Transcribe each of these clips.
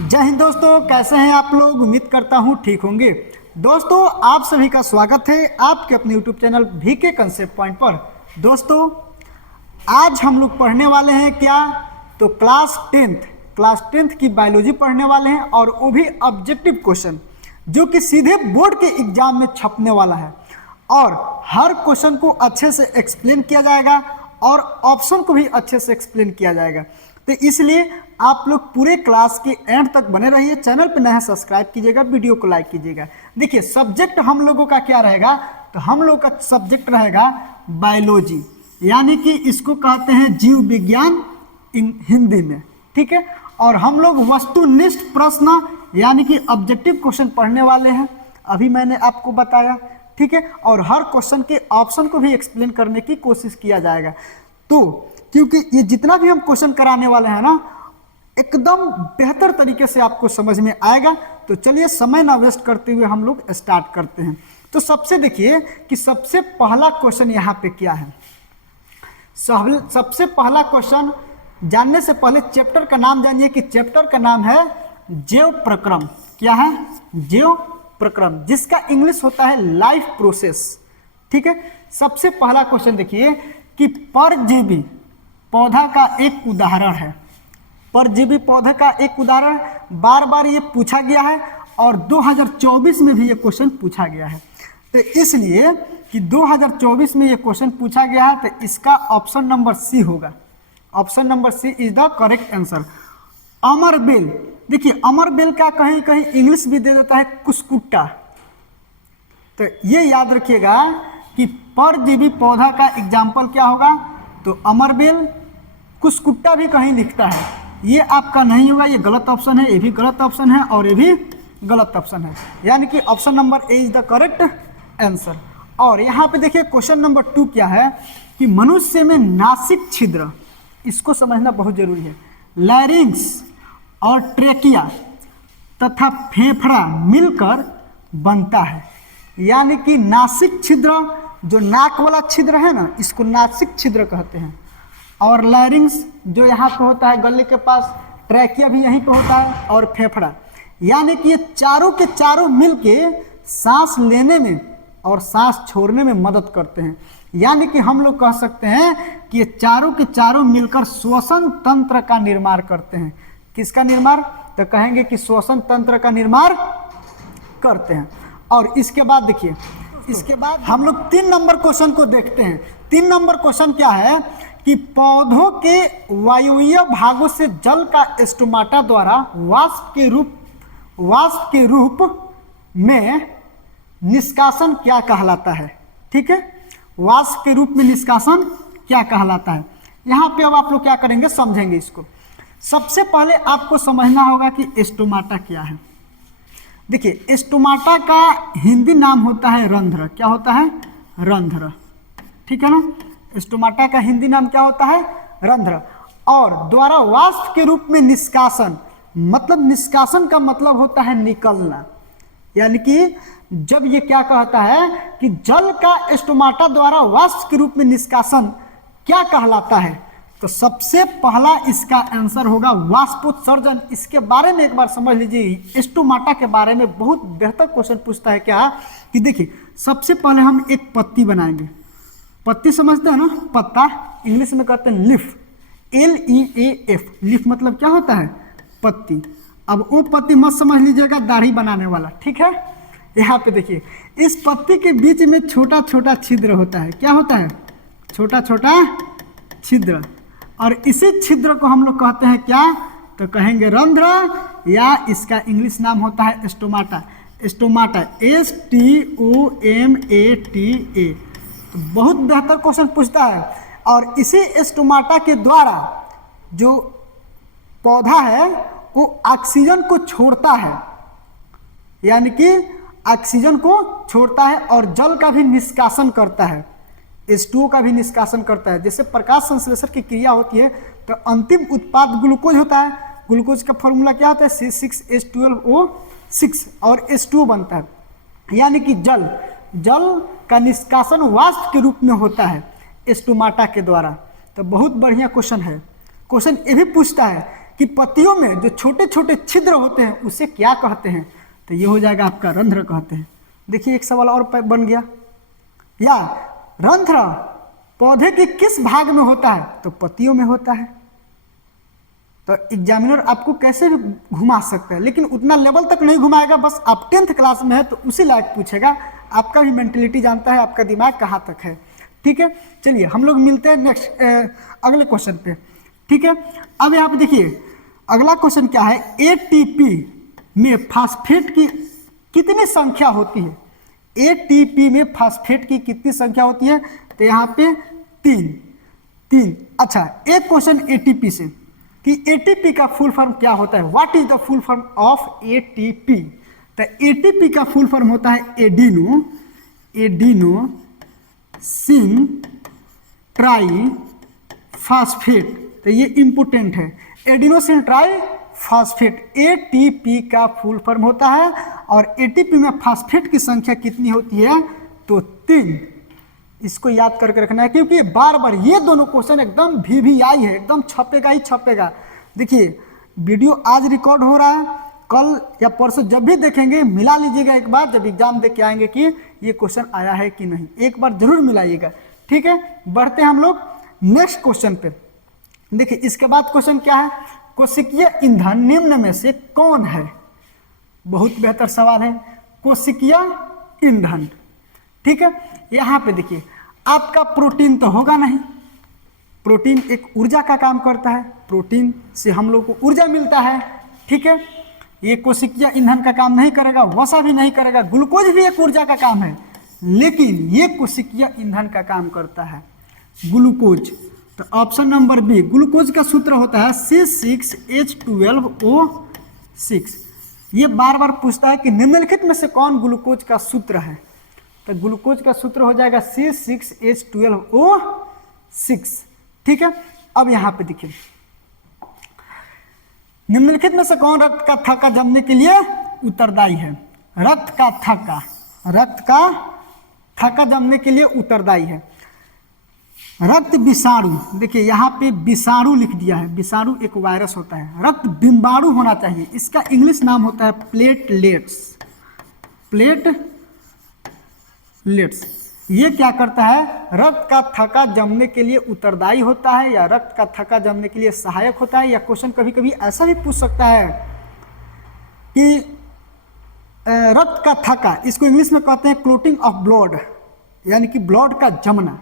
जय हिंद दोस्तों, कैसे हैं आप लोग। उम्मीद करता हूं ठीक होंगे। दोस्तों आप सभी का स्वागत है आपके अपने YouTube channel VK concept point पर। दोस्तों आज हम लोग पढ़ने वाले हैं क्या, तो क्लास टेंथ की बायोलॉजी पढ़ने वाले हैं, और वो भी ऑब्जेक्टिव क्वेश्चन जो कि सीधे बोर्ड के एग्जाम में छपने वाला है। और हर क्वेश्चन को अच्छे से एक्सप्लेन किया जाएगा और ऑप्शन को भी अच्छे से एक्सप्लेन किया जाएगा। तो इसलिए आप लोग पूरे क्लास के एंड तक बने रहिए। चैनल पर नया सब्सक्राइब कीजिएगा, वीडियो को लाइक कीजिएगा। देखिए सब्जेक्ट हम लोगों का क्या रहेगा, तो हम लोग का सब्जेक्ट रहेगा बायोलॉजी, यानी कि इसको कहते हैं जीव विज्ञान हिंदी में, ठीक है। और हम लोग वस्तुनिष्ठ प्रश्न यानी कि ऑब्जेक्टिव क्वेश्चन पढ़ने वाले हैं, अभी मैंने आपको बताया, ठीक है। और हर क्वेश्चन के ऑप्शन को भी एक्सप्लेन करने की कोशिश किया जाएगा। तो क्योंकि ये जितना भी हम क्वेश्चन कराने वाले हैं ना, एकदम बेहतर तरीके से आपको समझ में आएगा। तो चलिए समय ना वेस्ट करते हुए हम लोग स्टार्ट करते हैं। तो सबसे देखिए कि सबसे पहला क्वेश्चन यहाँ पे क्या है। सबसे पहला क्वेश्चन जानने से पहले चैप्टर का नाम जानिए कि चैप्टर का नाम है जैव प्रक्रम। क्या है? जैव प्रक्रम, जिसका इंग्लिश होता है लाइफ प्रोसेस, ठीक है। सबसे पहला क्वेश्चन देखिए कि परजीवी पौधा का एक उदाहरण है। परजीवी पौधे का एक उदाहरण बार बार ये पूछा गया है और 2024 में भी ये क्वेश्चन पूछा गया है। तो इसलिए कि 2024 में ये क्वेश्चन पूछा गया है, तो इसका ऑप्शन नंबर सी होगा। Option number C is the correct answer. अमरबेल, देखिए अमरबेल का कहीं कहीं इंग्लिश भी दे देता है कुस्कुट्टा। तो ये याद रखिएगा कि परजीवी पौधा का एग्जाम्पल क्या होगा, तो अमरबेल। कुस्कुट्टा भी कहीं लिखता है, ये आपका नहीं होगा, ये गलत ऑप्शन है, ये भी गलत ऑप्शन है और ये भी गलत ऑप्शन है, यानी कि option number A is the correct answer. और यहाँ पे देखिए क्वेश्चन नंबर 2 क्या है कि मनुष्य में नासिक छिद्र, इसको समझना बहुत जरूरी है। लैरिंक्स और ट्रेकिया तथा फेफड़ा मिलकर बनता है, यानी कि नासिक छिद्र, जो नाक वाला छिद्र है ना, इसको नासिक छिद्र कहते हैं। और लैरिंग्स जो यहाँ पे होता है गले के पास, ट्रैकिया भी यहीं पे होता है, और फेफड़ा, यानी कि ये चारों के चारों मिलके सांस लेने में और सांस छोड़ने में मदद करते हैं। यानी कि हम लोग कह सकते हैं कि ये चारों के चारों मिलकर श्वसन तंत्र का निर्माण करते हैं। किसका निर्माण? तो कहेंगे कि श्वसन तंत्र का निर्माण करते हैं। और इसके बाद देखिए, इसके बाद हम लोग 3 नंबर क्वेश्चन को देखते हैं। 3 नंबर क्वेश्चन क्या है कि पौधों के वायुवीय भागों से जल का स्टोमाटा द्वारा वाष्प के रूप में निष्कासन क्या कहलाता है, ठीक है। वाष्प के रूप में निष्कासन क्या कहलाता है। यहाँ पे अब आप लोग क्या करेंगे, समझेंगे इसको। सबसे पहले आपको समझना होगा कि स्टोमाटा क्या है। देखिए स्टोमाटा का हिंदी नाम होता है रंध्र। क्या होता है? रंध्र, ठीक है ना। स्टोमाटा का हिंदी नाम क्या होता है? रंध्र। और द्वारा वाष्प के रूप में निष्कासन, मतलब निष्कासन का मतलब होता है निकलना, यानी कि जब ये क्या कहता है कि जल का स्टोमाटा द्वारा वाष्प के रूप में निष्कासन क्या कहलाता है, तो सबसे पहला इसका आंसर होगा वाष्पोत्सर्जन। इसके बारे में एक बार समझ लीजिए। स्टोमाटा के बारे में बहुत बेहतर क्वेश्चन पूछता है क्या कि देखिए सबसे पहले हम एक पत्ती बनाएंगे। पत्ती समझते हैं ना, पत्ता इंग्लिश में कहते हैं लीफ, LEAF। लीफ मतलब क्या होता है? पत्ती। अब वो पत्ती मत समझ लीजिएगा दाढ़ी बनाने वाला, ठीक है। यहाँ पे देखिए इस पत्ती के बीच में छोटा छोटा छिद्र होता है। क्या होता है? छोटा छोटा छिद्र। और इसी छिद्र को हम लोग कहते हैं क्या, तो कहेंगे रंध्र, या इसका इंग्लिश नाम होता है स्टोमाटा। Stomata STOMATA। तो बहुत बेहतर क्वेश्चन पूछता है। और इसी स्टोमाटा के द्वारा जो पौधा है वो ऑक्सीजन को छोड़ता है, यानी कि ऑक्सीजन को छोड़ता है और जल का भी निष्कासन करता है, H2O का भी निष्कासन करता है। जैसे प्रकाश संश्लेषण की क्रिया होती है तो अंतिम उत्पाद ग्लूकोज होता है। ग्लूकोज का फॉर्मूला क्या होता है? C6H12O6 और H2O बनता है, यानी कि जल का निष्कासन वाष्प के रूप में होता है स्टोमाटा के द्वारा। तो बहुत बढ़िया क्वेश्चन है। क्वेश्चन ये भी पूछता है कि पत्तियों में जो छोटे छोटे छिद्र होते हैं उसे क्या कहते हैं, तो ये हो जाएगा आपका रंध्र कहते हैं। देखिए एक सवाल और बन गया, या रंध्र पौधे के किस भाग में होता है, तो पत्तियों में होता है। तो एग्जामिनर आपको कैसे भी घुमा सकता है, लेकिन उतना लेवल तक नहीं घुमाएगा, बस आप 10th क्लास में है तो उसी लायक पूछेगा। आपका भी मेंटेलिटी जानता है, आपका दिमाग कहाँ तक है। ठीक है, चलिए हम लोग मिलते हैं नेक्स्ट अगले क्वेश्चन पे। ठीक है, अब यहाँ पे देखिए अगला क्वेश्चन क्या है, एटीपी में फास्फेट की कितनी संख्या होती है। एटीपी में फास्फेट की कितनी संख्या होती है, तो यहाँ पे 3। अच्छा, एक क्वेश्चन एटीपी से कि एटीपी का फुल फॉर्म क्या होता है, what is the full form of ATP. तो एटीपी का फुल फॉर्म होता है एडिनो सिन ट्राई फास्फेट। तो ये इंपोर्टेंट है, एडिनोसिन ट्राई फास्फेट एटीपी का फुल फॉर्म होता है। और एटीपी में फास्फेट की संख्या कितनी होती है, तो 3। इसको याद करके रखना है, क्योंकि बार बार ये दोनों क्वेश्चन एकदम VVI है, एकदम छपेगा ही छपेगा। देखिए वीडियो आज रिकॉर्ड हो रहा है, कल या परसों जब भी देखेंगे मिला लीजिएगा एक बार, जब एग्जाम दे के आएंगे कि ये क्वेश्चन आया है कि नहीं, एक बार जरूर मिलाइएगा। ठीक है, बढ़ते हैं हम लोग नेक्स्ट क्वेश्चन पे। देखिए इसके बाद क्वेश्चन क्या है, कोशिकीय ईंधन निम्न में से कौन है। बहुत बेहतर सवाल है, कोशिकीय ईंधन। ठीक है, यहाँ पे देखिए आपका प्रोटीन तो होगा नहीं, प्रोटीन एक ऊर्जा का काम करता है, प्रोटीन से हम लोग को ऊर्जा मिलता है। ठीक है, ये कोशिकीय ईंधन का काम नहीं करेगा, वसा भी नहीं करेगा, ग्लूकोज भी एक ऊर्जा का काम है, लेकिन ये कोशिकीय ईंधन का काम करता है ग्लूकोज। तो ऑप्शन नंबर बी, ग्लूकोज का सूत्र होता है C6H12O6। ये बार बार पूछता है कि निम्नलिखित में से कौन ग्लूकोज का सूत्र है, तो ग्लूकोज का सूत्र हो जाएगा C6H12O6। ठीक है, अब यहाँ पे देखिए निम्नलिखित में से कौन रक्त का थक्का जमने के लिए उत्तरदायी है। रक्त का थक्का जमने के लिए उत्तरदायी है रक्त विषाणु। देखिए यहाँ पे विषाणु लिख दिया है, विषाणु एक वायरस होता है। रक्त बिंबाणु होना चाहिए, इसका इंग्लिश नाम होता है प्लेटलेट्स। ये क्या करता है, रक्त का थक्का जमने के लिए उत्तरदायी होता है, या रक्त का थक्का जमने के लिए सहायक होता है। या क्वेश्चन कभी कभी ऐसा भी पूछ सकता है कि रक्त का थक्का, इसको इंग्लिश में कहते हैं क्लोटिंग ऑफ ब्लड, यानी कि ब्लड का जमना।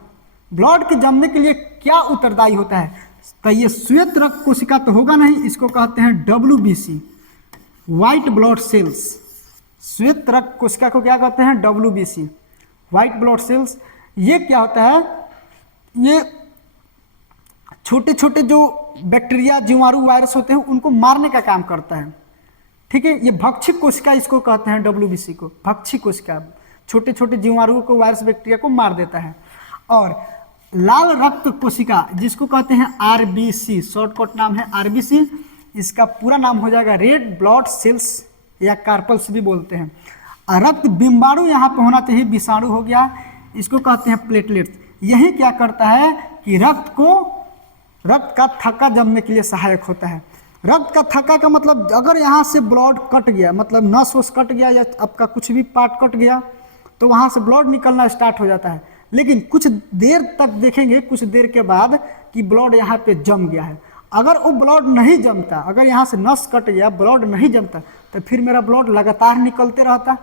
ब्लड के जमने के लिए क्या उत्तरदायी होता है, तो ये श्वेत रक्त कोशिका तो होगा नहीं, इसको कहते हैं WBC, व्हाइट ब्लड सेल्स। श्वेत रक्त कोशिका को क्या कहते हैं, WBC, व्हाइट ब्लड सेल्स। ये क्या होता है, ये छोटे छोटे जो बैक्टीरिया, जीवाणु, वायरस होते हैं उनको मारने का काम करता है। ठीक है, ये भक्षी कोशिका इसको कहते हैं, WBC को भक्षी कोशिका, छोटे छोटे जीवाणुओं को, वायरस, बैक्टीरिया को मार देता है। और लाल रक्त कोशिका जिसको कहते हैं RBC, शॉर्टकट नाम है RBC, इसका पूरा नाम हो जाएगा रेड ब्लड सेल्स या कार्पल्स भी बोलते हैं। रक्त बिंबाणु यहाँ पे होना चाहिए, विषाणु हो गया, इसको कहते हैं प्लेटलेट्स। यही क्या करता है कि रक्त का थक्का जमने के लिए सहायक होता है। रक्त का थक्का का मतलब अगर यहाँ से ब्लड कट गया, मतलब नस वस कट गया या आपका कुछ भी पार्ट कट गया, तो वहाँ से ब्लड निकलना स्टार्ट हो जाता है। लेकिन कुछ देर तक देखेंगे, कुछ देर के बाद कि ब्लड यहाँ पे जम गया है। अगर वो ब्लड नहीं जमता, अगर यहाँ से नस कट गया, ब्लड नहीं जमता, तो फिर मेरा ब्लड लगातार निकलते रहता,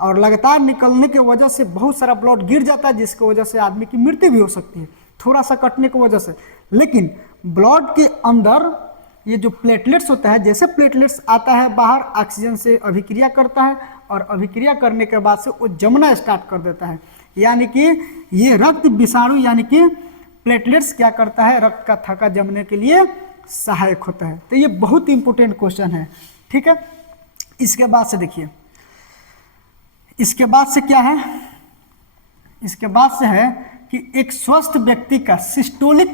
और लगातार निकलने की वजह से बहुत सारा ब्लड गिर जाता है, जिसकी वजह से आदमी की मृत्यु भी हो सकती है, थोड़ा सा कटने की वजह से। लेकिन ब्लड के अंदर ये जो प्लेटलेट्स होता है, जैसे प्लेटलेट्स आता है बाहर, ऑक्सीजन से अभिक्रिया करता है, और अभिक्रिया करने के बाद से वो जमना स्टार्ट कर देता है। यानी कि ये रक्त विषाणु यानी कि प्लेटलेट्स क्या करता है, रक्त का थक्का जमने के लिए सहायक होता है। तो ये बहुत इंपॉर्टेंट क्वेश्चन है। ठीक है, इसके बाद से देखिए, इसके बाद से क्या है, इसके बाद से है कि एक स्वस्थ व्यक्ति का सिस्टोलिक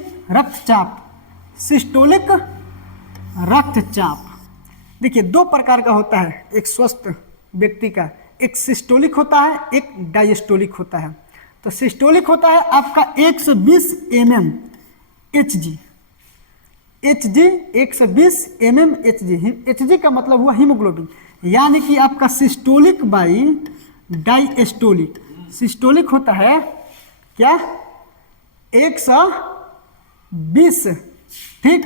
रक्तचाप। देखिए 2 प्रकार का होता है एक स्वस्थ व्यक्ति का, एक सिस्टोलिक होता है, एक डायस्टोलिक होता है। तो सिस्टोलिक होता है आपका 120 mm Hg, Hg 120 mmHg। Hg का मतलब हुआ हीमोग्लोबिन, यानी कि आपका सिस्टोलिक बाई डायस्टोलिक। सिस्टोलिक होता है क्या 120, ठीक,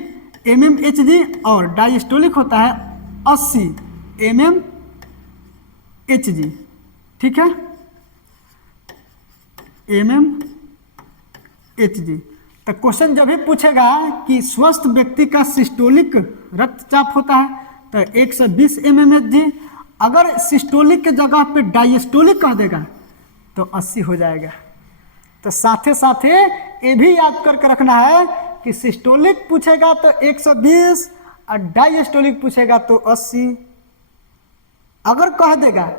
mmHg, और डायस्टोलिक होता है 80 mmHg, ठीक है, mmHg। तो क्वेश्चन जब भी पूछेगा कि स्वस्थ व्यक्ति का सिस्टोलिक रक्तचाप होता है तो 120 mmHg, अगर सिस्टोलिक के जगह पे डायस्टोलिक कह देगा तो 80 हो जाएगा। तो साथे साथे ये भी याद करके रखना है कि सिस्टोलिक पूछेगा तो 120 और डायस्टोलिक पूछेगा तो 80। अगर कह देगा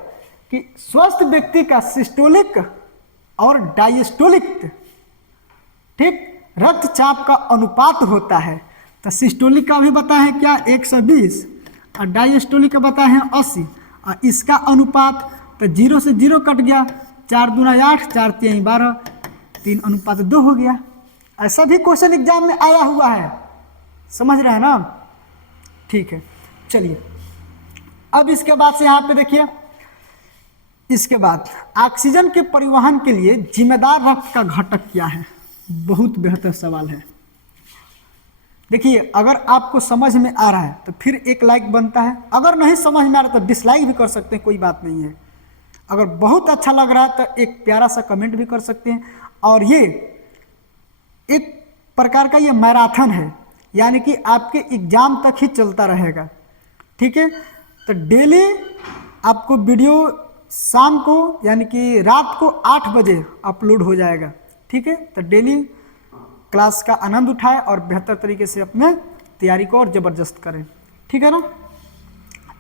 कि स्वस्थ व्यक्ति का सिस्टोलिक और डायस्टोलिक, ठीक, रक्तचाप का अनुपात होता है, तो सिस्टोलिक का भी बताए हैं क्या 120 और डायस्टोलिक का बताए हैं 80, और इसका अनुपात तो 0 से 0 कट गया, 4 दूना 8, 4 3 12, 3 अनुपात 2 हो गया। ऐसा भी क्वेश्चन एग्जाम में आया हुआ है, समझ रहे हैं ना, ठीक है। चलिए अब इसके बाद से यहाँ पे देखिए, इसके बाद ऑक्सीजन के परिवहन के लिए जिम्मेदार रक्त का घटक क्या है, बहुत बेहतर सवाल है। देखिए अगर आपको समझ में आ रहा है तो फिर एक लाइक बनता है, अगर नहीं समझ में आ रहा तो डिसलाइक भी कर सकते हैं, कोई बात नहीं है। अगर बहुत अच्छा लग रहा है तो एक प्यारा सा कमेंट भी कर सकते हैं। और ये एक प्रकार का ये मैराथन है, यानी कि आपके एग्जाम तक ही चलता रहेगा, ठीक है। तो डेली आपको वीडियो शाम को यानी कि रात को 8 बजे अपलोड हो जाएगा, ठीक है। तो डेली क्लास का आनंद उठाएं और बेहतर तरीके से अपने तैयारी को और ज़बरदस्त करें, ठीक है ना।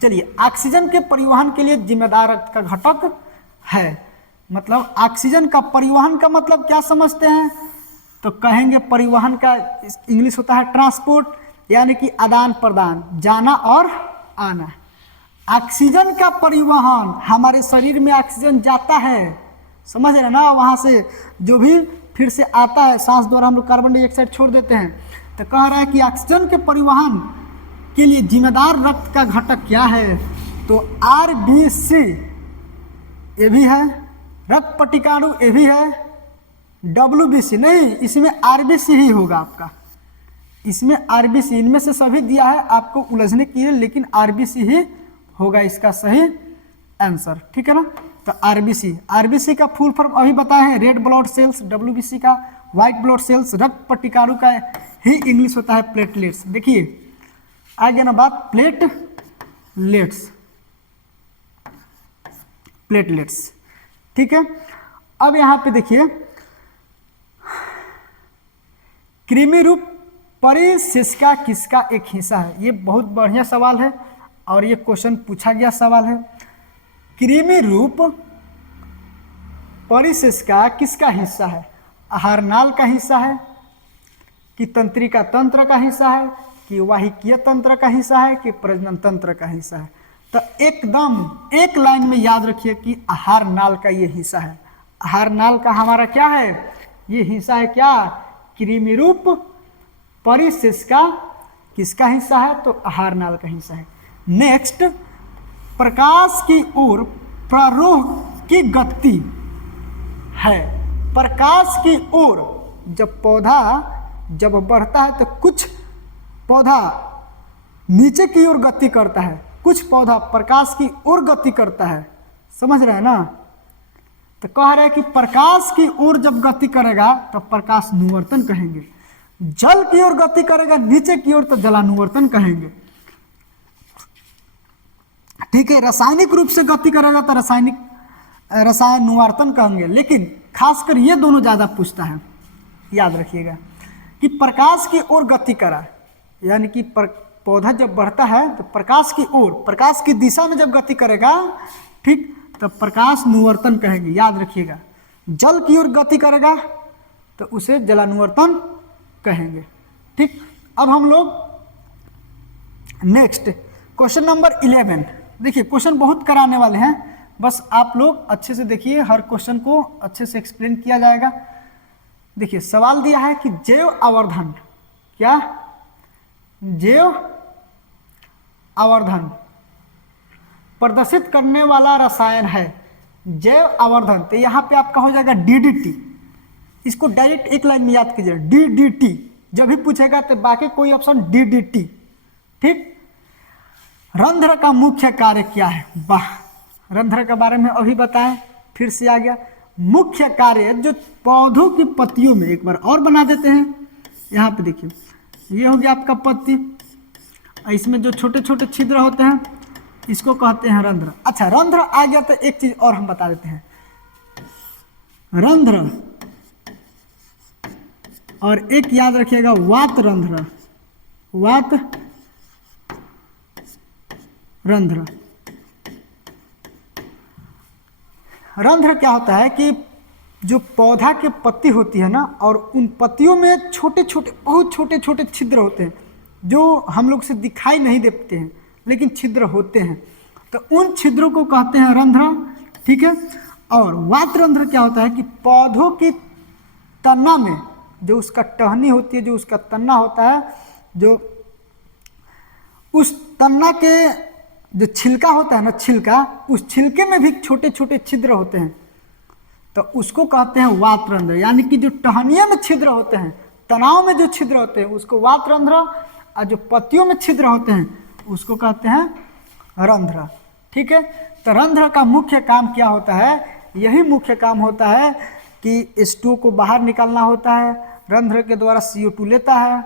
चलिए ऑक्सीजन के परिवहन के लिए जिम्मेदार रक्त का घटक है, मतलब ऑक्सीजन का परिवहन का मतलब क्या समझते हैं, तो कहेंगे परिवहन का इंग्लिश होता है ट्रांसपोर्ट, यानी कि आदान प्रदान, जाना और आना। ऑक्सीजन का परिवहन, हमारे शरीर में ऑक्सीजन जाता है, समझ रहे ना, वहाँ से जो भी फिर से आता है, सांस द्वारा हम लोग कार्बन डाइऑक्साइड छोड़ देते हैं। तो कह रहा है कि ऑक्सीजन के परिवहन के लिए जिम्मेदार रक्त का घटक क्या है, तो आरबीसी ये भी है, रक्त पट्टिकाणु ये भी है, डब्ल्यूबीसी नहीं, इसमें आरबीसी ही होगा आपका, इसमें आरबीसी, इनमें से सभी दिया है आपको उलझने के लिए, लेकिन आरबीसी ही होगा इसका सही आंसर, ठीक है ना। तो आरबीसी, आरबीसी का फुल फॉर्म अभी बताए हैं, रेड ब्लड सेल्स, डब्ल्यूबीसी का व्हाइट ब्लड सेल्स, रक्त पट्टिकाणु का ही इंग्लिश होता है प्लेटलेट्स। देखिए आ गया ना बात, प्लेटलेट्स, प्लेटलेट्स, ठीक है। अब यहाँ पे देखिए कृमि रूप परिशिष्का किसका एक हिस्सा है, ये बहुत बढ़िया सवाल है और ये क्वेश्चन पूछा गया सवाल है। कृमि रूप परिशिष्का किसका हिस्सा है, आहार नाल का हिस्सा है कि तंत्रिका तंत्र का हिस्सा है कि वाहिकीय तंत्र का हिस्सा है कि प्रजनन तंत्र का हिस्सा है। तो एकदम एक लाइन में याद रखिए कि आहार नाल का ये हिस्सा है। आहार नाल का हमारा क्या है, ये हिस्सा है क्या, कृमि रूप परिशिष्का किसका हिस्सा है, तो आहार नाल का हिस्सा है। नेक्स्ट, प्रकाश की ओर प्रारोह की गति है। प्रकाश की ओर जब पौधा जब बढ़ता है तो कुछ पौधा नीचे की ओर गति करता है, कुछ पौधा प्रकाश की ओर गति करता है, समझ रहे हैं ना। तो कह रहे हैं कि प्रकाश की ओर जब गति करेगा तो प्रकाश अनुवर्तन कहेंगे, जल की ओर गति करेगा नीचे की ओर तो जलानुवर्तन कहेंगे, ठीक है। रासायनिक रूप से गति करेगा तो रसायनुवर्तन कहेंगे, लेकिन खासकर ये दोनों ज्यादा पूछता है, याद रखिएगा कि प्रकाश की ओर गति करा, यानी कि पौधा जब बढ़ता है तो प्रकाश की ओर, प्रकाश की दिशा में जब गति करेगा, ठीक, तब प्रकाश अनुवर्तन कहेंगे, याद रखिएगा। जल की ओर गति करेगा तो उसे जलानुवर्तन कहेंगे, ठीक। अब हम लोग नेक्स्ट क्वेश्चन नंबर 11, देखिए क्वेश्चन बहुत कराने वाले हैं, बस आप लोग अच्छे से देखिए, हर क्वेश्चन को अच्छे से एक्सप्लेन किया जाएगा। देखिए सवाल दिया है कि जैव आवर्धन क्या जैव आवर्धन प्रदर्शित करने वाला रसायन है। जैव आवर्धन, तो यहाँ पे आपका हो जाएगा DDT। इसको डायरेक्ट एक लाइन में याद कीजिए, DDT। जब भी पूछेगा तो बाकी कोई ऑप्शन DDT। ठीक। रंध्र का मुख्य कार्य क्या है? वाह, रंध्र के बारे में अभी बताएं, फिर से आ गया। मुख्य कार्य जो पौधों की पत्तियों में, एक बार और बना देते हैं। यहाँ पे देखिए, ये हो गया आपका पत्ती, इसमें जो छोटे छोटे छिद्र होते हैं इसको कहते हैं रंध्र। अच्छा, रंध्र आ गया तो एक चीज और हम बता देते हैं, रंध्र और एक याद रखिएगा वात रंध्र। वात रंध्र, रंध्र क्या होता है कि जो पौधा की पत्ती होती है ना, और उन पत्तियों में छोटे छोटे, बहुत छोटे छोटे छिद्र होते हैं जो हम लोग से दिखाई नहीं देते हैं लेकिन छिद्र होते हैं, तो उन छिद्रों को कहते हैं रंध्र। ठीक है। और वात रंध्र क्या होता है कि पौधों की तना में जो उसका टहनी होती है, जो उसका तन्ना होता है, जो उस तन्ना के जो छिलका होता है ना, छिलका, उस छिलके में भी छोटे छोटे छिद्र होते हैं, तो उसको कहते हैं वात रंध्र। यानी कि जो टहनियों में छिद्र होते हैं, तनाव में जो छिद्र होते हैं उसको वात रंध्र, और जो पत्तियों में छिद्र होते हैं उसको कहते हैं रंध्र। ठीक है। तो रंध्र का मुख्य काम क्या होता है? यही मुख्य काम होता है कि H2O को बाहर निकालना होता है, रंध्र के द्वारा CO2 लेता है।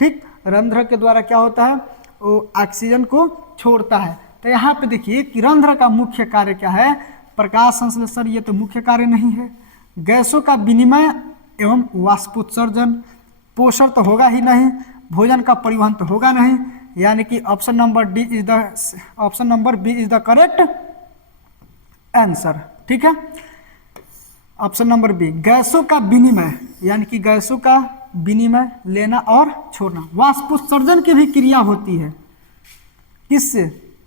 ठीक। रंध्र के द्वारा क्या होता है? वो ऑक्सीजन को छोड़ता है। तो यहाँ पे देखिए कि रंध्र का मुख्य कार्य क्या है? प्रकाश संश्लेषण, ये तो मुख्य कार्य नहीं है। गैसों का विनिमय एवं वाष्पोत्सर्जन, पोषण तो होगा ही नहीं, भोजन का परिवहन तो होगा नहीं, यानी कि option number B is the correct answer. ठीक है। ऑप्शन नंबर बी, गैसों का विनिमय, यानी कि गैसों का विनिमय, लेना और छोड़ना। वाष्पोत्सर्जन की भी क्रिया होती है, किससे?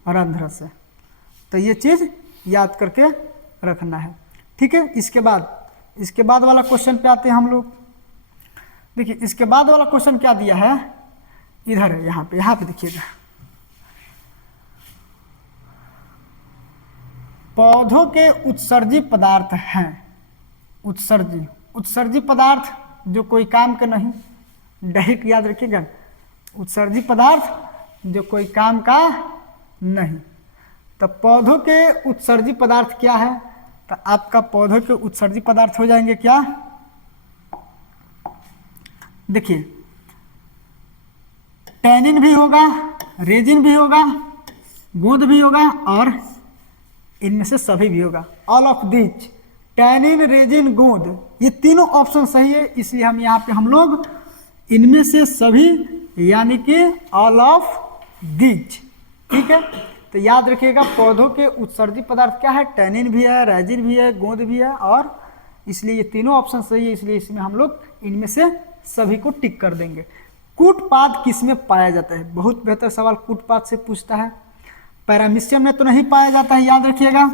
रंध्र से। तो ये चीज याद करके रखना है। ठीक है। इसके बाद वाला क्वेश्चन पे आते हैं हम लोग। देखिए, इसके बाद वाला क्वेश्चन क्या दिया है? इधर है, यहाँ पे देखिएगा। पौधों के उत्सर्जी पदार्थ हैं। उत्सर्जी पदार्थ जो कोई काम का नहीं, डायरेक्ट याद रखिएगा, उत्सर्जी पदार्थ जो कोई काम का नहीं। तो पौधों के उत्सर्जी पदार्थ क्या है? तो आपका पौधों के उत्सर्जी पदार्थ हो जाएंगे क्या? देखिए, टैनिन भी होगा, रेजिन भी होगा, गोंद भी होगा, और इनमें से सभी भी होगा। All of these, tannin, resin, गोंद, ये तीनों ऑप्शन सही है, इसलिए हम यहाँ पे हम लोग इनमें से सभी, यानी कि ऑल ऑफ दीज। ठीक है। तो याद रखिएगा, पौधों के उत्सर्जी पदार्थ क्या है? टैनिन भी है, रेजिन भी है, गोंद भी है, और इसलिए ये तीनों ऑप्शन सही है, इसलिए इसमें हम लोग इनमें से सभी को टिक कर देंगे। कूटपाद किसमें पाया जाता है? बहुत बेहतर सवाल कूटपाद से पूछता है। पैरामीशियम में तो नहीं पाया जाता है, याद रखिएगा।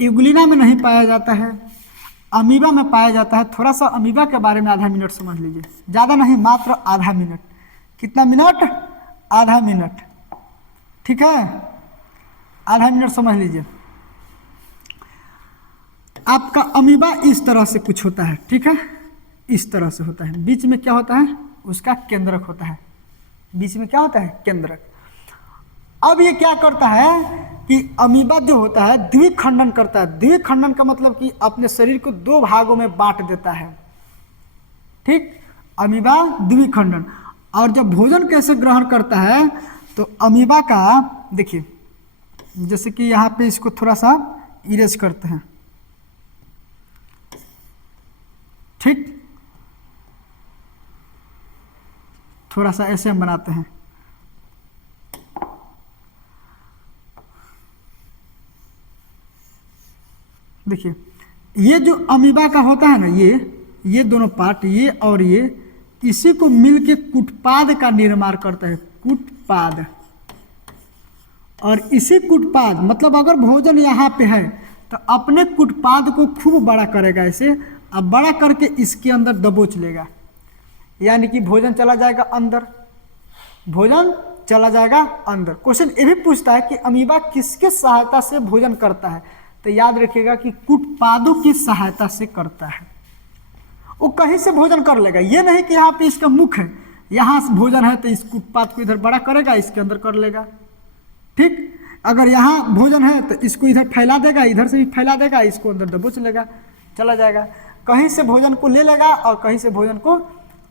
यूग्लिना में नहीं पाया जाता है, अमीबा में पाया जाता है। थोड़ा सा अमीबा के बारे में आधा मिनट समझ लीजिए, ज़्यादा नहीं, मात्र आधा मिनट। कितना मिनट? आधा मिनट। ठीक है, आधा मिनट समझ लीजिए। आपका अमीबा इस तरह से कुछ होता है। ठीक है, इस तरह से होता है। बीच में क्या होता है? उसका केंद्रक होता है। बीच में क्या होता है? केंद्रक। अब ये क्या करता है कि अमीबा जो होता है द्विखंडन करता है। द्विखंडन का मतलब कि अपने शरीर को दो भागों में बांट देता है। ठीक, अमीबा द्विखंडन। और जब भोजन कैसे ग्रहण करता है तो अमीबा का, देखिए जैसे कि यहाँ पे इसको थोड़ा सा इरेज करते हैं। ठीक, थोड़ा सा ऐसे हम बनाते हैं। देखिए, ये जो अमीबा का होता है ना, ये दोनों पार्ट, ये और ये, इसी को मिलके कूटपाद का निर्माण करता है। कूटपाद। और इसी कूटपाद, मतलब अगर भोजन यहाँ पे है तो अपने कूटपाद को खूब बड़ा करेगा ऐसे, अब बड़ा करके इसके अंदर दबोच लेगा, यानी कि भोजन चला जाएगा अंदर। भोजन चला जाएगा अंदर। क्वेश्चन ये भी पूछता है कि अमीबा किसके सहायता से भोजन करता है, तो याद रखिएगा कि कुटपादों की सहायता से करता है। वो कहीं से भोजन कर लेगा, ये नहीं कि यहाँ पे इसका मुख है, यहाँ से भोजन है तो इस कुटपाद को इधर बड़ा करेगा, इसके अंदर कर लेगा। ठीक, अगर यहाँ भोजन है तो इसको इधर फैला देगा, इधर से भी फैला देगा, इसको अंदर दबोच लेगा, चला जाएगा। कहीं से भोजन को ले लेगा और कहीं से भोजन को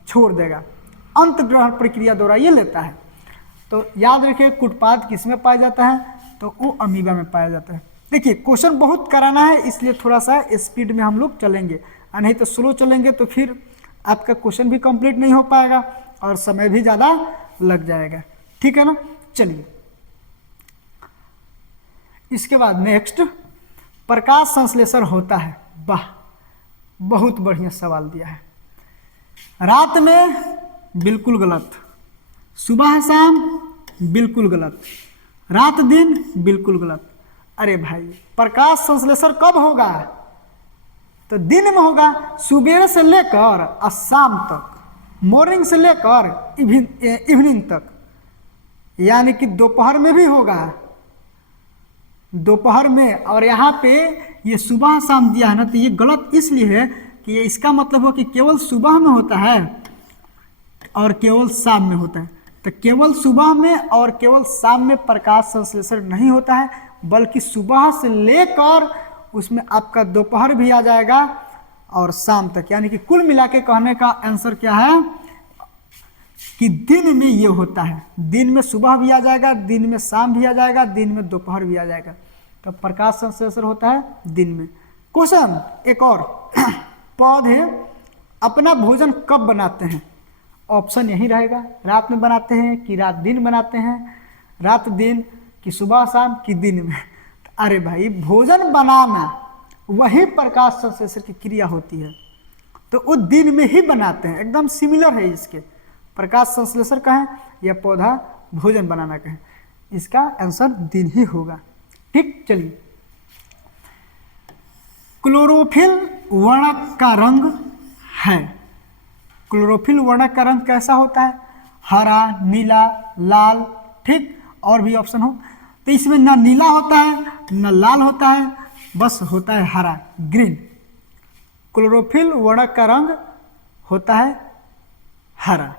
छोड़ देगा। अंत ग्रहण प्रक्रिया द्वारा ये लेता है। तो याद रखिए कुटपाद किस में पाया जाता है, तो वो अमीबा में पाया जाता है। देखिए क्वेश्चन बहुत कराना है, इसलिए थोड़ा सा स्पीड में हम लोग चलेंगे, नहीं तो स्लो चलेंगे तो फिर आपका क्वेश्चन भी कंप्लीट नहीं हो पाएगा और समय भी ज़्यादा लग जाएगा। ठीक है ना, चलिए इसके बाद नेक्स्ट, प्रकाश संश्लेषण होता है। वाह, बहुत बढ़िया सवाल दिया है। रात में बिल्कुल गलत, सुबह शाम बिल्कुल गलत, रात दिन बिल्कुल गलत। अरे भाई प्रकाश संश्लेषण कब होगा, तो दिन में होगा, सुबह से लेकर और शाम तक, मॉर्निंग से लेकर इवनिंग तक, यानी कि दोपहर में भी होगा, दोपहर में। और यहाँ पे ये सुबह शाम दिया है ना, तो ये गलत इसलिए है कि ये इसका मतलब हो कि केवल सुबह में होता है और केवल शाम में होता है। तो केवल सुबह में और केवल शाम में प्रकाश संश्लेषण नहीं होता है, बल्कि सुबह से लेकर उसमें आपका दोपहर भी आ जाएगा और शाम तक। यानी कि कुल मिला के कहने का आंसर क्या है कि दिन में ये होता है, दिन में सुबह भी आ जाएगा, दिन में शाम भी आ जाएगा, दिन में दोपहर भी आ जाएगा। तो प्रकाश संश्लेषण होता है दिन में। क्वेश्चन एक और, पौधे अपना भोजन कब बनाते हैं? ऑप्शन यही रहेगा, रात में बनाते हैं कि रात दिन बनाते हैं, रात दिन कि सुबह शाम कि दिन में। अरे भाई भोजन बनाना वही प्रकाश संश्लेषण की क्रिया होती है, तो वो दिन में ही बनाते हैं, एकदम सिमिलर है इसके। प्रकाश संश्लेषण कहें या पौधा भोजन बनाना कहें, इसका आंसर दिन ही होगा। ठीक, चलिए क्लोरोफिल वर्णक का रंग है। क्लोरोफिल वर्णक का रंग कैसा होता है? हरा, नीला, लाल। ठीक, और भी ऑप्शन हो तो इसमें ना नीला होता है ना लाल होता है, बस होता है हरा, ग्रीन। क्लोरोफिल वर्णक का रंग होता है हरा।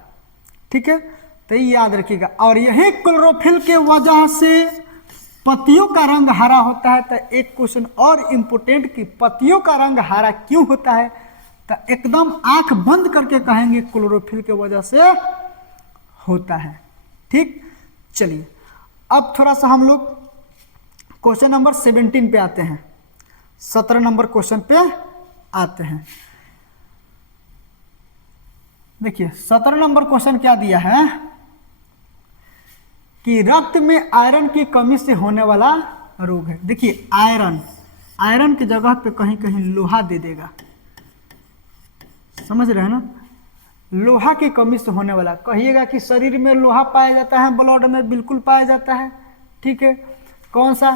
ठीक है, तो ये याद रखिएगा। और यही क्लोरोफिल के वजह से पत्तियों का रंग हरा होता है। तो एक क्वेश्चन और इम्पोर्टेंट कि पत्तियों का रंग हरा क्यों होता है, तो एकदम आंख बंद करके कहेंगे क्लोरोफिल के वजह से होता है। ठीक, चलिए अब थोड़ा सा हम लोग क्वेश्चन नंबर 17 पे आते हैं, 17 नंबर क्वेश्चन पे आते हैं। देखिए 17 नंबर क्वेश्चन क्या दिया है कि रक्त में आयरन की कमी से होने वाला रोग है। देखिए आयरन की जगह पे कहीं कहीं लोहा दे देगा, समझ रहे हैं ना, लोहा की कमी से होने वाला। कहिएगा कि शरीर में लोहा पाया जाता है, ब्लड में बिल्कुल पाया जाता है। ठीक है, कौन सा?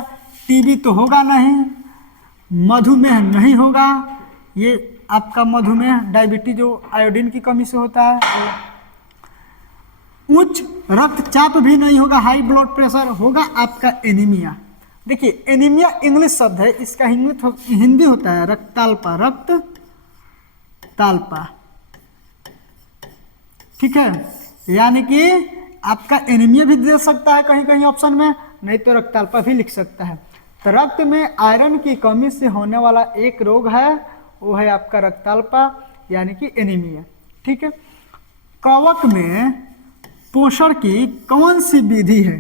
टीबी तो होगा नहीं, मधुमेह नहीं होगा, ये आपका मधुमेह डायबिटीज जो आयोडीन की कमी से होता है। उच्च रक्तचाप भी नहीं होगा, हाई ब्लड प्रेशर होगा आपका एनीमिया। देखिए एनीमिया इंग्लिश शब्द है, इसका हिंदी होता है रक्ताल्पा, रक्त ताल्पा। ठीक है, यानी कि आपका एनीमिया भी दे सकता है कहीं कहीं ऑप्शन में, नहीं तो रक्ताल्पा भी लिख सकता है। तो रक्त में आयरन की कमी से होने वाला एक रोग है, वो है आपका रक्ताल्पा यानी कि एनीमिया। ठीक है, कवक में पोषण की कौन सी विधि है?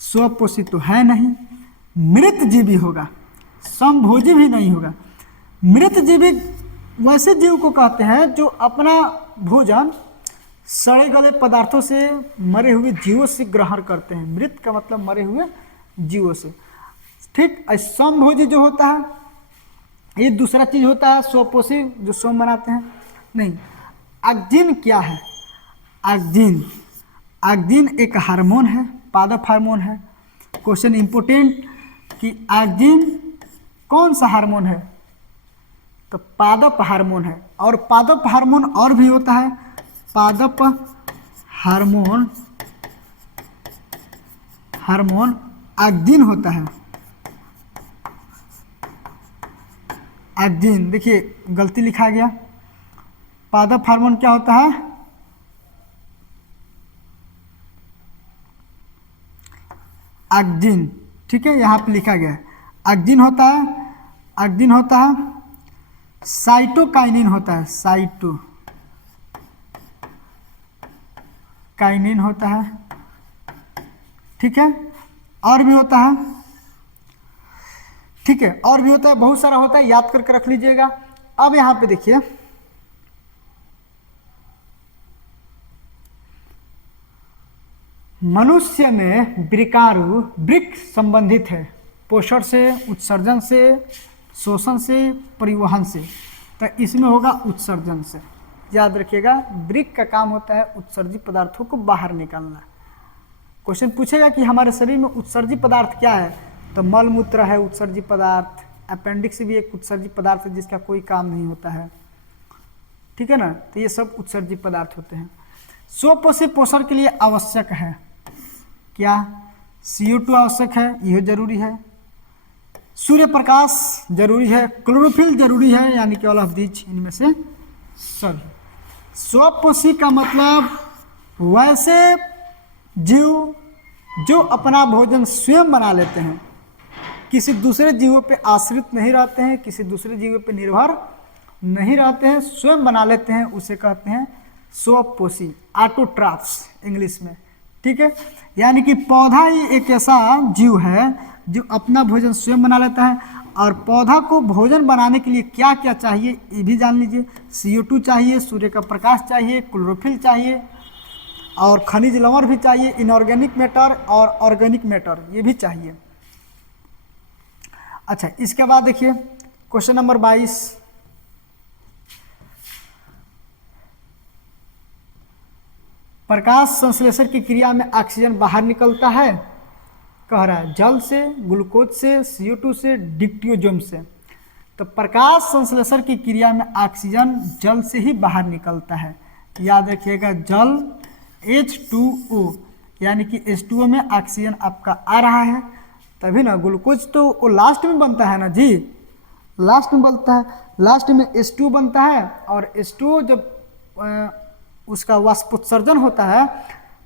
स्वपोषित तो है नहीं, मृत जीवी होगा, समभोजी भी नहीं होगा। मृत जीवी वैसे जीव को कहते हैं जो अपना भोजन सड़े गले पदार्थों से, मरे हुए जीवों से ग्रहण करते हैं। मृत का मतलब मरे हुए जीवों से। ठीक, समभोजी जो होता है ये दूसरा चीज होता है, स्वपोषी जो सोम बनाते हैं नहीं। ऑक्जिन क्या है? ऑक्जिन एक हार्मोन है, पादप हार्मोन है। क्वेश्चन इंपोर्टेंट कि ऑक्जिन कौन सा हार्मोन है? तो पादप हार्मोन है। और पादप हार्मोन और भी होता है, पादप हार्मोन हार्मोन एक्टिन होता है। एक्टिन, देखिए गलती लिखा गया, पादप हार्मोन क्या होता है, एक्टिन, ठीक है, यहाँ पे लिखा गया है एक्टिन होता है। एक्टिन होता है, साइटोकाइनिन होता है, साइटोकाइनिन होता है, ठीक है, और भी होता है, ठीक है, और भी होता है, बहुत सारा होता है, याद करके रख लीजिएगा। अब यहां पे देखिए मनुष्य में वृकाणु वृक्क संबंधित है, पोषण से, उत्सर्जन से, शोषण से, परिवहन से, तो इसमें होगा उत्सर्जन से। याद रखिएगा, वृक्क का काम होता है उत्सर्जित पदार्थों को बाहर निकालना। क्वेश्चन पूछेगा कि हमारे शरीर में उत्सर्जित पदार्थ क्या है, तो मल मूत्र है उत्सर्जित पदार्थ, अपेंडिक्स भी एक उत्सर्जित पदार्थ है जिसका कोई काम नहीं होता है, ठीक है ना, तो ये सब उत्सर्जित पदार्थ होते हैं। स्वपोषी पोषण के लिए आवश्यक है क्या, CO2 आवश्यक है, यह जरूरी है, सूर्य प्रकाश जरूरी है, क्लोरोफिल जरूरी है, यानी कि ऑल ऑफ दीज, इनमें से सब। स्वपोषी का मतलब वैसे जीव जो अपना भोजन स्वयं बना लेते हैं, किसी दूसरे जीवों पे आश्रित नहीं रहते हैं, किसी दूसरे जीवों पे निर्भर नहीं रहते हैं, स्वयं बना लेते हैं, उसे कहते हैं स्वपोषी, ऑटोट्रॉफ्स इंग्लिश में, ठीक है। यानी कि पौधा ही एक ऐसा जीव है जो अपना भोजन स्वयं बना लेता है, और पौधा को भोजन बनाने के लिए क्या क्या चाहिए ये भी जान लीजिए। CO2 चाहिए, सूर्य का प्रकाश चाहिए, क्लोरोफिल चाहिए, और खनिज लवण भी चाहिए, इनऑर्गेनिक मैटर और ऑर्गेनिक मैटर ये भी चाहिए। अच्छा, इसके बाद देखिए क्वेश्चन नंबर 22, प्रकाश संश्लेषण की क्रिया में ऑक्सीजन बाहर निकलता है, कह रहा है जल से, ग्लूकोज से, CO2 से, डिक्टियोजोम से। तो प्रकाश संश्लेषण की क्रिया में ऑक्सीजन जल से ही बाहर निकलता है, याद रखिएगा, जल H2O, यानी कि H2O में ऑक्सीजन आपका आ रहा है, तभी ना ग्लूकोज तो वो लास्ट में बनता है ना जी, लास्ट में बनता है, लास्ट में H2O बनता है, और H2O जब उसका वाष्पोत्सर्जन होता है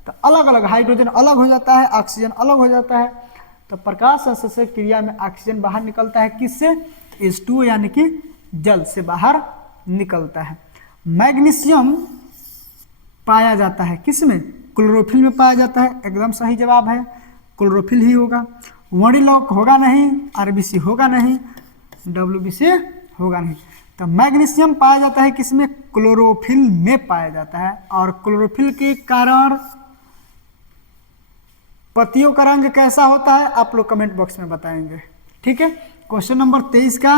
तो अलग अलग हाइड्रोजन अलग हो जाता है, ऑक्सीजन अलग हो जाता है, तो प्रकाश संश्लेषण क्रिया में ऑक्सीजन बाहर निकलता है, किससे, H2O यानी कि जल से बाहर निकलता है। मैग्नीशियम पाया जाता है किसमें, क्लोरोफिल में पाया जाता है, एकदम सही जवाब है, क्लोरोफिल ही होगा। वर्णिलोक होगा नहीं, RBC होगा नहीं, WBC होगा नहीं, तो मैग्नीशियम पाया जाता है किसमें, क्लोरोफिल में पाया जाता है, और क्लोरोफिल के कारण पत्तियों का रंग कैसा होता है आप लोग कमेंट बॉक्स में बताएंगे, ठीक है। क्वेश्चन नंबर 23 का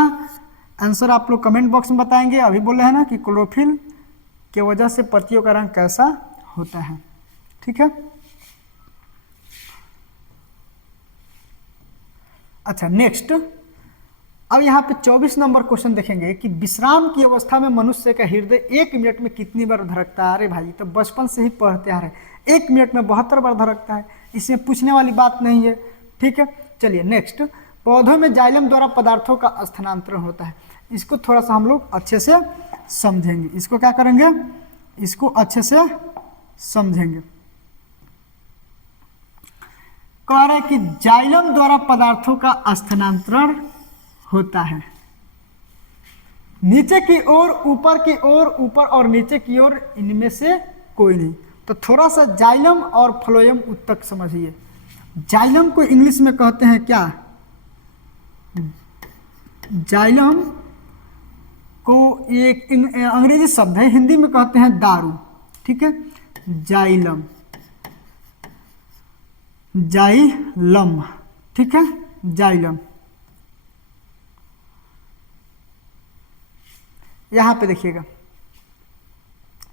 आंसर आप लोग कमेंट बॉक्स में बताएंगे। अभी बोल रहे हैं ना कि क्लोरोफिल की वजह से पत्तियों का रंग कैसा होता है, ठीक है। अच्छा, नेक्स्ट, अब यहाँ पे 24 नंबर क्वेश्चन देखेंगे कि विश्राम की अवस्था में मनुष्य का हृदय 1 मिनट में कितनी बार धड़कता है। अरे भाई, तो बचपन से ही पढ़ते आ रहे, 1 मिनट में 72 बार धड़कता है, इसमें पूछने वाली बात नहीं है, ठीक है। चलिए नेक्स्ट, पौधों में जाइलम द्वारा पदार्थों का स्थानांतरण होता है, इसको थोड़ा सा हम लोग अच्छे से समझेंगे, इसको क्या करेंगे, इसको अच्छे से समझेंगे। कह रहा है कि जाइलम द्वारा पदार्थों का स्थानांतरण होता है, नीचे की ओर, ऊपर की ओर, ऊपर और नीचे की ओर, इनमें से कोई नहीं। तो थोड़ा सा जाइलम और फ्लोएम उत्तक समझिए। जाइलम को इंग्लिश में कहते हैं क्या, जाइलम को एक अंग्रेजी शब्द है, हिंदी में कहते हैं दारू, ठीक है, जाइलम, जाइलम, ठीक है, जाइलम। यहां पे देखिएगा,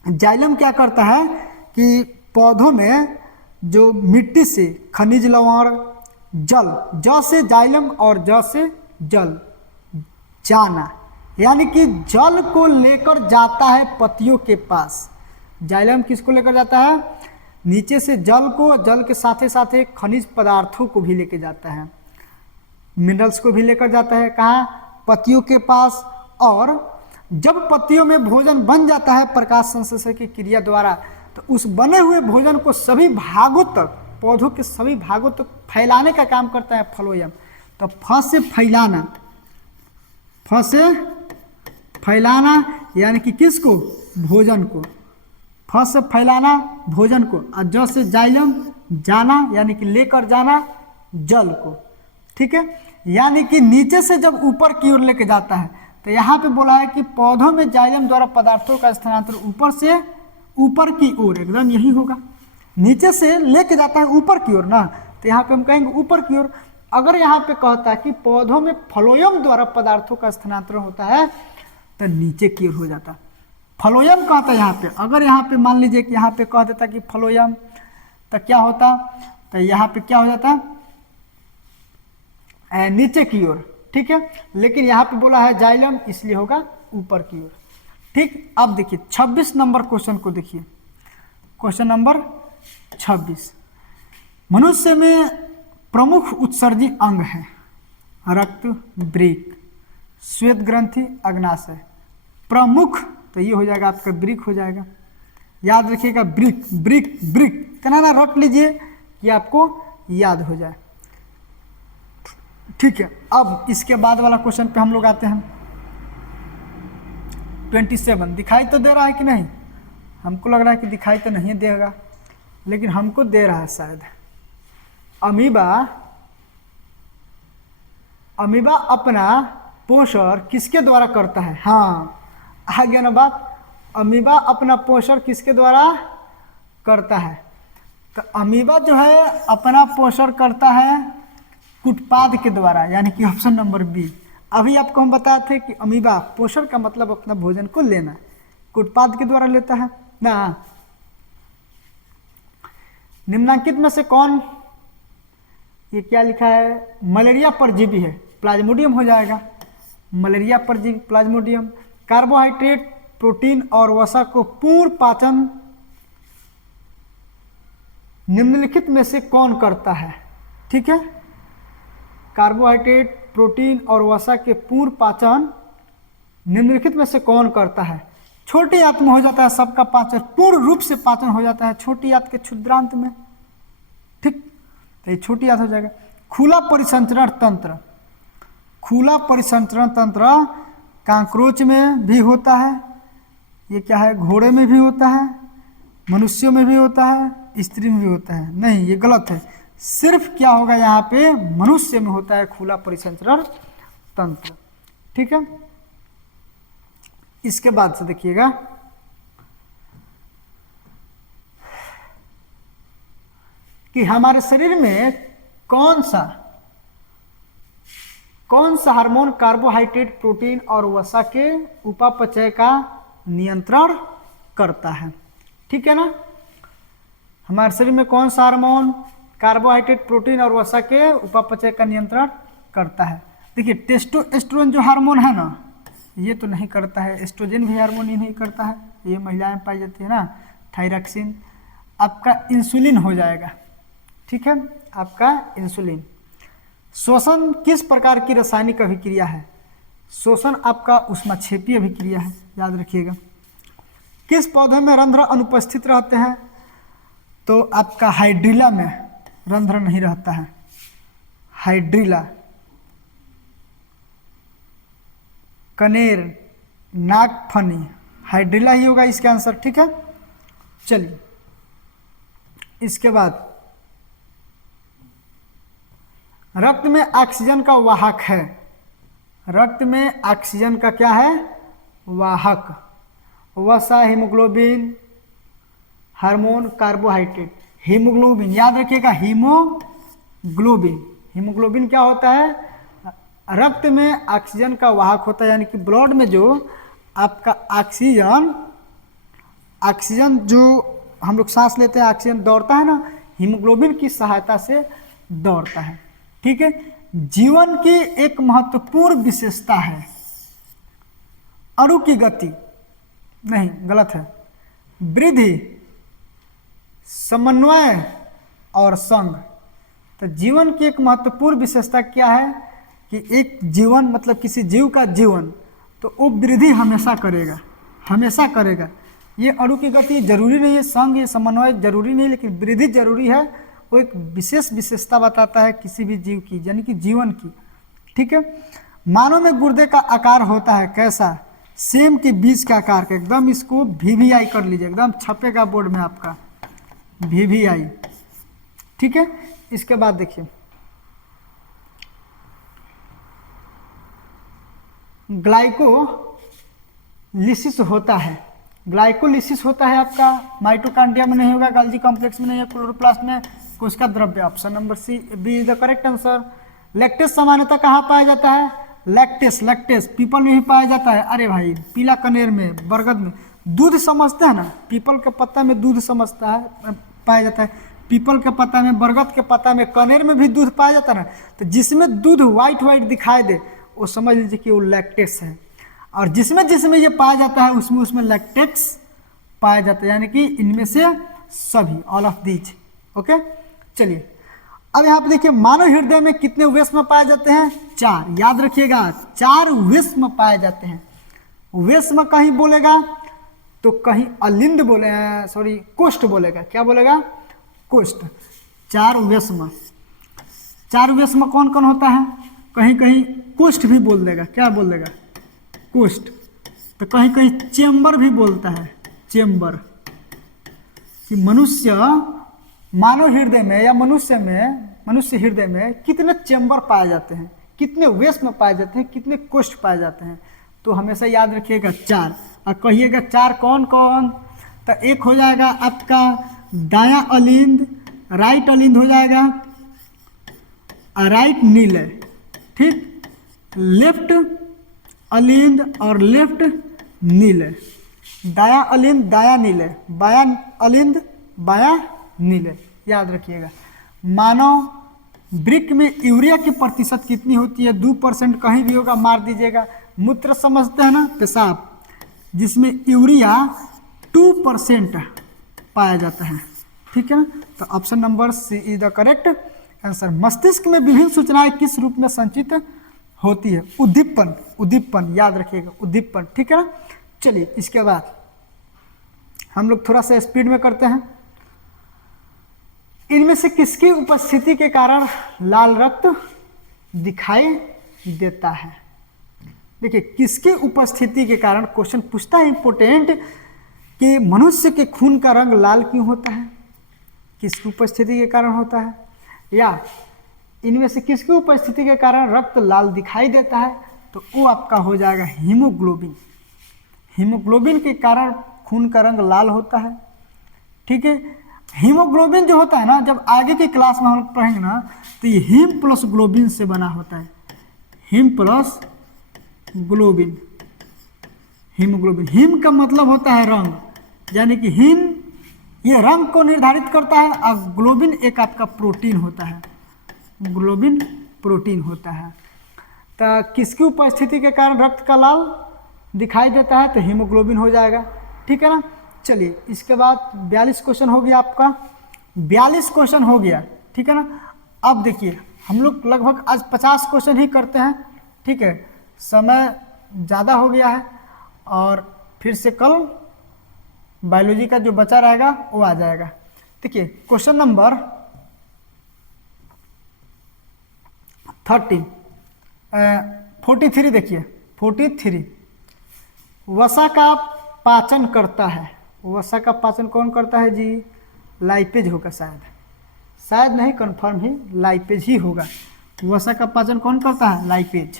जाइलम क्या करता है कि पौधों में जो मिट्टी से खनिज लवण, जल, ज से जाइलम और ज से जल, जाना, यानी कि जल को लेकर जाता है पत्तियों के पास। जाइलम किसको लेकर जाता है, नीचे से जल को, जल के साथ साथ खनिज पदार्थों को भी लेके जाता है, मिनरल्स को भी लेकर जाता है। कहाँ? पत्तियों के पास। और जब पत्तियों में भोजन बन जाता है प्रकाश संश्लेषण की क्रिया द्वारा, तो उस बने हुए भोजन को सभी भागों तक, पौधों के सभी भागों तक फैलाने का काम करता है फ्लोएम। तो फ से फैलाना, फ से फैलाना यानी कि किसको? भोजन को। फ से फैलाना भोजन को, और ज से जाइलम जाना यानी कि लेकर जाना जल को। ठीक है, यानी कि नीचे से जब ऊपर की ओर लेके जाता है, तो यहाँ पे बोला है कि पौधों में जाइलम द्वारा पदार्थों का स्थानांतरण ऊपर से ऊपर की ओर, एकदम यही होगा। नीचे से लेके जाता है ऊपर की ओर ना, तो यहाँ पे हम कहेंगे ऊपर की ओर। अगर यहाँ पे कहता है कि पौधों में फ्लोएम द्वारा पदार्थों का स्थानांतरण होता है, तो नीचे की ओर हो जाता। फ्लोएम कहता है यहाँ पे। अगर यहाँ पे मान लीजिए कि यहाँ पे कह देता कि फ्लोएम, तो क्या होता? तो यहाँ पे क्या हो जाता? नीचे की ओर। ठीक है, लेकिन यहाँ पे बोला है जाइलम, इसलिए होगा ऊपर की ओर। ठीक, अब देखिए 26 नंबर क्वेश्चन को देखिए। क्वेश्चन नंबर 26, मनुष्य में प्रमुख उत्सर्जी अंग है रक्त, वृक्क, श्वेत ग्रंथि, अग्नाशय। प्रमुख, तो ये हो जाएगा आपका वृक्क हो जाएगा। याद रखिएगा वृक्क, वृक्क, वृक्क इतना ना रख लीजिए कि आपको याद हो जाए। ठीक है, अब इसके बाद वाला क्वेश्चन पे हम लोग आते हैं। 27 दिखाई तो दे रहा है कि नहीं? हमको लग रहा है कि दिखाई तो नहीं देगा, लेकिन हमको दे रहा है शायद। अमीबा, अमीबा अपना पोषण किसके द्वारा करता है? हाँ, आ गया ना बात। अमीबा अपना पोषण किसके द्वारा करता है? तो अमीबा जो है अपना पोषण करता है कुटपाद के द्वारा, यानी कि ऑप्शन नंबर बी। अभी आपको हम बताए थे कि अमीबा पोषण का मतलब अपना भोजन को लेना, कुटपाद के द्वारा लेता है ना। निम्नांकित में से कौन, ये क्या लिखा है? मलेरिया परजीवी है, प्लाज्मोडियम हो जाएगा। मलेरिया परजीवी प्लाज्मोडियम। कार्बोहाइड्रेट, प्रोटीन और वसा को पूर्ण पाचन निम्नलिखित में से कौन करता है? ठीक है, कार्बोहाइड्रेट, प्रोटीन और वसा के पूर्ण पाचन निम्नलिखित में से कौन करता है? छोटी आंत में हो जाता है सबका पाचन, पूर्ण रूप से पाचन हो जाता है छोटी आंत के क्षुद्रांत में। ठीक, तो ये छोटी आंत हो जाएगा। खुला परिसंचरण तंत्र, खुला परिसंचरण तंत्र कांक्रोच में भी होता है, ये क्या है? घोड़े में भी होता है, मनुष्यों में भी होता है, स्त्री में भी होता है। नहीं, ये गलत है। सिर्फ क्या होगा यहाँ पे? मनुष्य में होता है खुला परिसंचरण तंत्र। ठीक है, इसके बाद से देखिएगा कि हमारे शरीर में कौन सा हार्मोन कार्बोहाइड्रेट, प्रोटीन और वसा के उपापचय का नियंत्रण करता है। ठीक है ना, हमारे शरीर में कौन सा हार्मोन कार्बोहाइड्रेट, प्रोटीन और वसा के उपापचय का नियंत्रण करता है? देखिए टेस्टोस्टेरोन जो हार्मोन है ना, ये तो नहीं करता है। एस्ट्रोजन भी हार्मोन ही नहीं करता है, ये महिलाएं पाई जाती है ना। थायरॉक्सिन, आपका इंसुलिन हो जाएगा। ठीक है, आपका इंसुलिन। श्वसन किस प्रकार की रासायनिक अभिक्रिया है? श्वसन आपका ऊष्माक्षेपीय अभिक्रिया है, याद रखिएगा। किस पौधे में रंध्र अनुपस्थित रहते हैं? तो आपका हाइड्रिला में रंध्र नहीं रहता है। हाइड्रिला, कनेर, नागफनी, हाइड्रिला ही होगा इसका आंसर। ठीक है, चलिए इसके बाद रक्त में ऑक्सीजन का वाहक है। रक्त में ऑक्सीजन का क्या है? वाहक। वसा, हीमोग्लोबिन, हार्मोन, कार्बोहाइड्रेट। हीमोग्लोबिन याद रखिएगा, हीमोग्लोबिन। हीमोग्लोबिन क्या होता है? रक्त में ऑक्सीजन का वाहक होता है, यानी कि ब्लड में जो आपका ऑक्सीजन जो हम लोग सांस लेते हैं, ऑक्सीजन दौड़ता है ना, हीमोग्लोबिन की सहायता से दौड़ता है। ठीक है, जीवन की एक महत्वपूर्ण विशेषता है अणु की गति, नहीं गलत है, वृद्धि, समन्वय और संग। तो जीवन की एक महत्वपूर्ण विशेषता क्या है कि एक जीवन मतलब किसी जीव का जीवन तो वो वृद्धि हमेशा करेगा, हमेशा करेगा। ये अणु की गति जरूरी नहीं है, संग ये समन्वय जरूरी नहीं, लेकिन वृद्धि जरूरी है। वो एक विशेष विशेषता बताता है किसी भी जीव की, यानी कि जीवन की। ठीक है। मानव में गुर्दे का आकार होता है कैसा? सेम के बीज का आकार का। एकदम इसको VVI कर लीजिए, एकदम छपेगा बोर्ड में आपका VVI। ठीक है। इसके बाद देखिए ग्लाइकोलिसिस होता है। ग्लाइकोलिसिस होता है आपका माइटोकॉन्ड्रिया में नहीं होगा, गोल्गी कॉम्प्लेक्स में नहीं है, क्लोरोप्लास्ट में। कोशिका द्रव्य, option number C B is the correct answer. Lactase सामान्यतः कहाँ पाया जाता है? लैक्टेस पीपल में ही पाया जाता है। अरे भाई, पीला कनेर में, बरगद में। दूध समझते हैं ना, पीपल के पत्ता में दूध समझता है, पाया जाता है। पीपल के पत्ता में, बरगद के पत्ता में, कनेर में भी दूध पाया जाता है ना। तो जिसमें दूध व्हाइट दिखाई दे वो समझ लीजिए कि वो लैक्टेस है, और जिसमें जिसमें ये पाया जाता है उसमें लैक्टेक्स पाया जाता है, यानी कि इनमें से सभी, ऑल ऑफ दीज। ओके, चलिए अब यहाँ पे देखिए मानव हृदय में कितने वेश्म पाए जाते हैं? 4। याद रखिएगा 4 वेश्म पाए जाते हैं। वेश्म कहीं बोलेगा तो कहीं अलिंद बोले, सॉरी कोष्ठ बोलेगा। क्या बोलेगा? कोष्ठ। 4 वेश्म। 4 वेश्म कौन कौन होता है? कहीं कहीं कोष्ठ भी बोल देगा। क्या बोल देगा? कोष्ठ। तो कहीं कहीं चेम्बर भी बोलता है, चेम्बर। कि मनुष्य मानव हृदय में या मनुष्य हृदय में कितने चेम्बर पाए जाते हैं, कितने वेश्म पाए जाते हैं, कितने कोष्ठ पाए जाते हैं? तो हमेशा याद रखिएगा 4। और कहिएगा 4 कौन कौन? तो एक हो जाएगा आपका दायां अलिंद, राइट अलिंद हो जाएगा, राइट नीले। ठीक, लेफ्ट अलिंद और लेफ्ट नीले। दायां अलिंद दायां नीले, बायां अलिंद बायां नीले। याद रखिएगा। मानव वृक्क में यूरिया की प्रतिशत कितनी होती है? 2%। कहीं भी होगा मार दीजिएगा। मूत्र समझते हैं ना, पेशाब, जिसमें यूरिया 2% पाया जाता है। ठीक है ना। तो option number C is the correct answer. मस्तिष्क में विभिन्न सूचनाएं किस रूप में संचित होती है? उद्दीपन, उद्दीपन। याद रखिएगा, उद्दीपन। ठीक है ना। चलिए इसके बाद हम लोग थोड़ा सा स्पीड में करते हैं। इनमें से किसकी उपस्थिति के कारण लाल रक्त दिखाई देता है? देखिए किसकी उपस्थिति के कारण क्वेश्चन पूछता है इंपोर्टेंट कि मनुष्य के खून का रंग लाल क्यों होता है? किसकी उपस्थिति के कारण होता है? या इनमें से किसकी उपस्थिति के कारण रक्त लाल दिखाई देता है? तो वो आपका हो जाएगा हीमोग्लोबिन। हीमोग्लोबिन के कारण खून का रंग लाल होता है। ठीक है। हीमोग्लोबिन जो होता है ना, जब आगे की क्लास में हम लोग पढ़ेंगे ना, तो ये हीम प्लस ग्लोबिन से बना होता है। Haem plus globin, haemoglobin. Haem का मतलब होता है रंग, यानी कि हीम ये रंग को निर्धारित करता है, और ग्लोबिन एक आपका प्रोटीन होता है। ग्लोबिन प्रोटीन होता है। तो किसकी उपस्थिति के कारण रक्त का लाल दिखाई देता है? तो हीमोग्लोबिन हो जाएगा। ठीक है ना। चलिए इसके बाद 42 क्वेश्चन हो गया आपका। 42 क्वेश्चन हो गया। ठीक है ना। अब देखिए हम लोग लगभग आज 50 क्वेश्चन ही करते हैं। ठीक है, समय ज़्यादा हो गया है, और फिर से कल बायोलॉजी का जो बचा रहेगा वो आ जाएगा। देखिए क्वेश्चन नंबर 43 देखिए 43। वसा का पाचन करता है। वसा का पाचन कौन करता है जी? लाइपेज होगा शायद, शायद नहीं, कंफर्म ही लाइपेज ही होगा। वसा का पाचन कौन करता है? लाइपेज।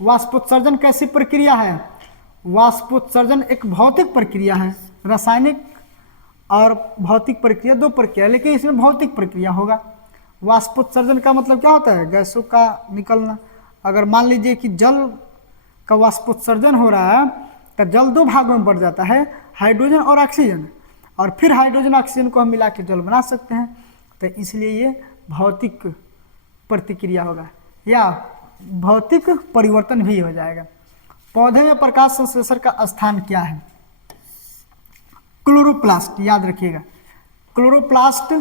वाष्पोत्सर्जन कैसी प्रक्रिया है? वाष्पोत्सर्जन एक भौतिक प्रक्रिया है। रासायनिक और भौतिक प्रक्रिया, 2 प्रक्रिया, लेकिन इसमें भौतिक प्रक्रिया होगा। वाष्पोत्सर्जन का मतलब क्या होता है? गैसों का निकलना। अगर मान लीजिए कि जल का वाष्पोत्सर्जन हो रहा है तो जल 2 भागों में बढ़ जाता है, हाइड्रोजन और ऑक्सीजन, और फिर हाइड्रोजन ऑक्सीजन को हम मिला के जल बना सकते हैं। तो इसलिए ये भौतिक प्रतिक्रिया होगा, या भौतिक परिवर्तन भी हो जाएगा। पौधे में प्रकाश संश्लेषण का स्थान क्या है? क्लोरोप्लास्ट। याद रखिएगा क्लोरोप्लास्ट,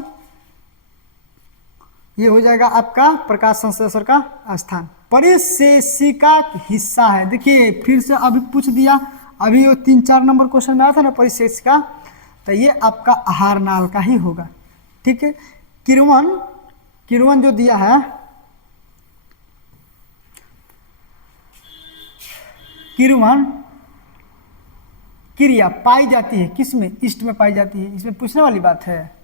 ये हो जाएगा आपका प्रकाश संश्लेषण का स्थान। परिशेषिका हिस्सा है, देखिए फिर से अभी पूछ दिया, अभी वो 3-4 नंबर क्वेश्चन में आया था ना परिशेषिका, तो ये आपका आहार नाल का ही होगा। ठीक है, किण्वन, किण्वन जो दिया है, किण्वन क्रिया पाई जाती है किसमें, ईस्ट में पाई जाती है, इसमें पूछने वाली बात है।